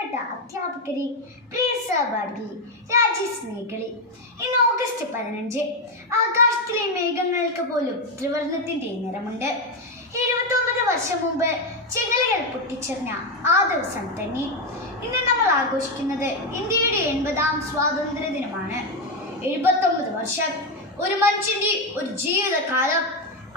ബഹുമാനപ്പെട്ട അധ്യാപകരെ, പ്രിയ സഹപാഠികളെ, രാജ്യസ്നേഹികളെ, ഇന്ന് ഓഗസ്റ്റ് 15. ആകാശത്തിലെ മേഘങ്ങൾക്ക് പോലും ത്രിവർണ്ണത്തിന്റെ നിറമുണ്ട്. 79 വർഷം മുമ്പ് ചിങ്ങലകൾ പൊട്ടിച്ചെറിഞ്ഞ ആ ദിവസം തന്നെ ഇന്ന് നമ്മൾ ആഘോഷിക്കുന്നത് ഇന്ത്യയുടെ 80ാം സ്വാതന്ത്ര്യ ദിനമാണ്. 79 വർഷം, ഒരു മനുഷ്യന്റെ ഒരു ജീവിതകാലം.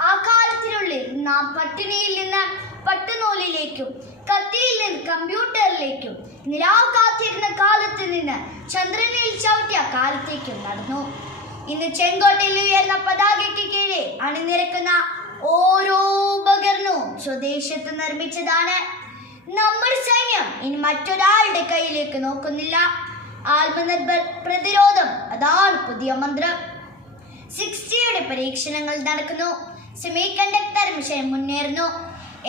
ആ കാലത്തിനുള്ളിൽ നാം പട്ടിണിയിൽ നിന്ന് പട്ടുനൂലിലേക്കും കത്തിയിൽ നിന്ന് കമ്പ്യൂട്ടറിലേക്കും നിലാവ് കാത്തിരുന്ന കാലത്ത് നിന്ന് ചന്ദ്രനിൽ ചവിട്ടിയ കാലത്തേക്കും നടന്നു. ഇന്ന് ചെങ്കോട്ടയിൽ ഉയർന്ന പതാകയ്ക്ക് കീഴെ അണിനിരക്കുന്ന ഓരോ ഉപകരണവും സ്വദേശത്ത് നിർമ്മിച്ചതാണ്. നമ്മുടെ സൈന്യം ഇനി മറ്റൊരാളുടെ കയ്യിലേക്ക് നോക്കുന്നില്ല. ആത്മനിർഭർ പ്രതിരോധം, അതാണ് പുതിയ മന്ത്രം. 60യുടെ പരീക്ഷണങ്ങൾ നടക്കുന്നു. സെമി കണ്ടക്ടർ മിഷൻ മുന്നേറുന്നു.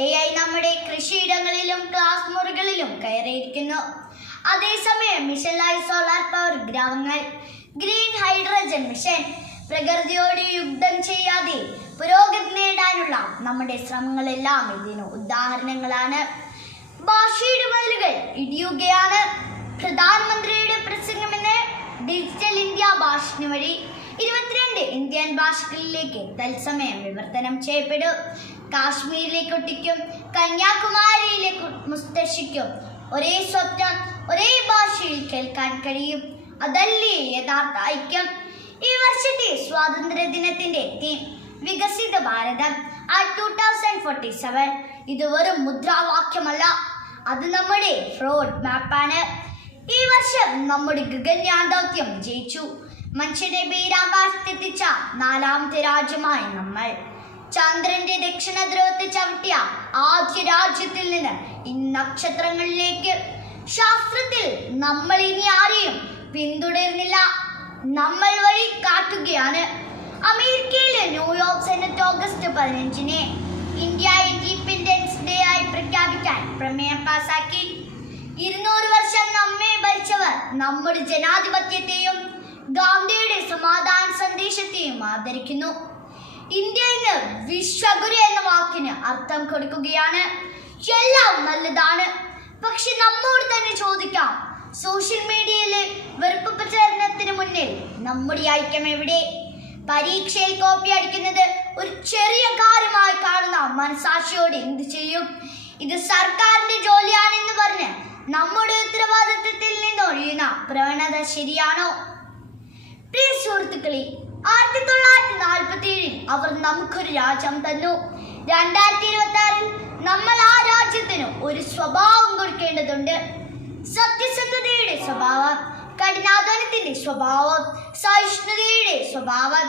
AI നമ്മുടെ കൃഷിയിടങ്ങളിലും ക്ലാസ് മുറികളിലും കയറിയിരിക്കുന്നു. അതേസമയം മിഷനിലായി സോളാർ പവർ ഗ്രാമങ്ങൾ, ഗ്രീൻ ഹൈഡ്രജൻ മിഷൻ, പ്രകൃതിയോട് യുദ്ധം ചെയ്യാതെ പുരോഗതി നേടാനുള്ള നമ്മുടെ ശ്രമങ്ങളെല്ലാം ഇതിന് ഉദാഹരണങ്ങളാണ്. ഭാഷയുടെ മതിലുകൾ ഇടിയുകയാണ്. പ്രധാനമന്ത്രിയുടെ പ്രസംഗമെന്ന് ഡിജിറ്റൽ ഇന്ത്യ ഭാഷണ വഴി 22 ഇന്ത്യൻ ഭാഷകളിലേക്ക് തത്സമയം വിവർത്തനം ചെയ്യപ്പെടും. കാശ്മീരിലെ കുട്ടിക്കും കന്യാകുമാരിയിലെ മുസ്തഷിക്കും ഒരേ സ്വപ്നം ഒരേ ഭാഷയിൽ കേൾക്കാൻ കഴിയും. അതല്ലേ യഥാർത്ഥ ഐക്യം. ഈ വർഷത്തെ സ്വാതന്ത്ര്യ ദിനത്തിന്റെ തീം വികസിത ഭാരതം 2047. ഇത് വെറും മുദ്രാവാക്യമല്ല, അത് നമ്മുടെ റോഡ് മാപ്പാണ്. ഈ വർഷം നമ്മുടെ ഗഗൻയാൻ ദൗത്യം ജയിച്ചു. മനുഷ്യനെ ബഹിരാകാശത്തെത്തിച്ച 4ാമത്തെ രാജ്യമായി നമ്മൾ. ചന്ദ്രന്റെ ദക്ഷിണ ധ്രുവത്തെ ചവിട്ടിയ ആദ്യ രാജ്യത്തിൽ നിന്ന് ഈ നക്ഷത്രങ്ങളിലേക്ക്. ശാസ്ത്രത്തിൽ നമ്മൾ ഇനി ആരെയും പിന്തുടരുന്നില്ല, നമ്മൾ വഴി കാട്ടുകയാണ്. അമേരിക്കയിലെ New York senate August 15 India independence day ആയി പ്രഖ്യാപിക്കാൻ പ്രമേയം പാസാക്കി. 200 വർഷം നമ്മെ ഭരിച്ചവർ നമ്മുടെ ജനാധിപത്യത്തെയും ഗാന്ധിയുടെ സമാധാന സന്ദേശത്തെയും ആദരിക്കുന്നു. ഇന്ത്യ ഇന്ന് വിശ്വഗുരു എന്ന വാക്കിന് അർത്ഥം കൊടുക്കുകയാണ്. എല്ലാം നല്ലതാണ്, പക്ഷെ നമ്മോട് തന്നെ ചോദിക്കാം, സോഷ്യൽ മീഡിയയിലെ വെറുപ്പ് പ്രചാരണത്തിന് മുന്നിൽ നമ്മുടെ ഐക്യം എവിടെ? പരീക്ഷയിൽ കോപ്പി അടിക്കുന്നത് ഒരു ചെറിയ കാര്യമായി കാണുന്ന മനസാക്ഷിയോട് എന്ത് ചെയ്യും? ഇത് സർക്കാരിന്റെ ജോലിയാണെന്ന് പറഞ്ഞ് നമ്മുടെ ഉത്തരവാദിത്വത്തിൽ നിന്ന് ഒഴിയുന്ന പ്രവണത ശരിയാണോ? പ്രിയ സുഹൃത്തുക്കളെ, 1947 അവർ നമുക്കൊരു രാജ്യം തന്നു. 2026 നമ്മൾ ആ രാജ്യത്തിന് ഒരു സ്വഭാവം കൊടുക്കേണ്ടതുണ്ട്. സത്യസന്ധതയുടെ സ്വഭാവം, കഠിനാധ്വാനത്തിന്റെ സ്വഭാവം, സഹിഷ്ണുതയുടെ സ്വഭാവം.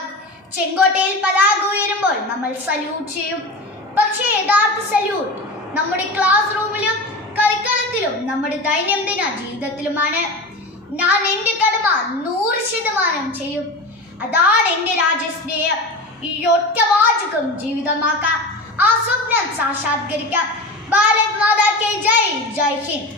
ചെങ്കോട്ടയിൽ പതാക ഉയരുമ്പോൾ നമ്മൾ സല്യൂട്ട് ചെയ്യും. പക്ഷേ യഥാർത്ഥ സല്യൂട്ട് നമ്മുടെ ക്ലാസ് റൂമിലും കളിക്കളത്തിലും നമ്മുടെ ദൈനംദിന ജീവിതത്തിലുമാണ്. ഞാൻ എൻ്റെ കടമ 100% ചെയ്യും. അതാണ് എൻ്റെ രാജ്യസ്നേഹം. ഈ ഒറ്റ വാചകം ജീവിതമാക്കാം, ആ സ്വപ്നം സാക്ഷാത്കരിക്കാം. ഭാരത് മാതാ കി ജയ്. ജയ് ഹിന്ദ്.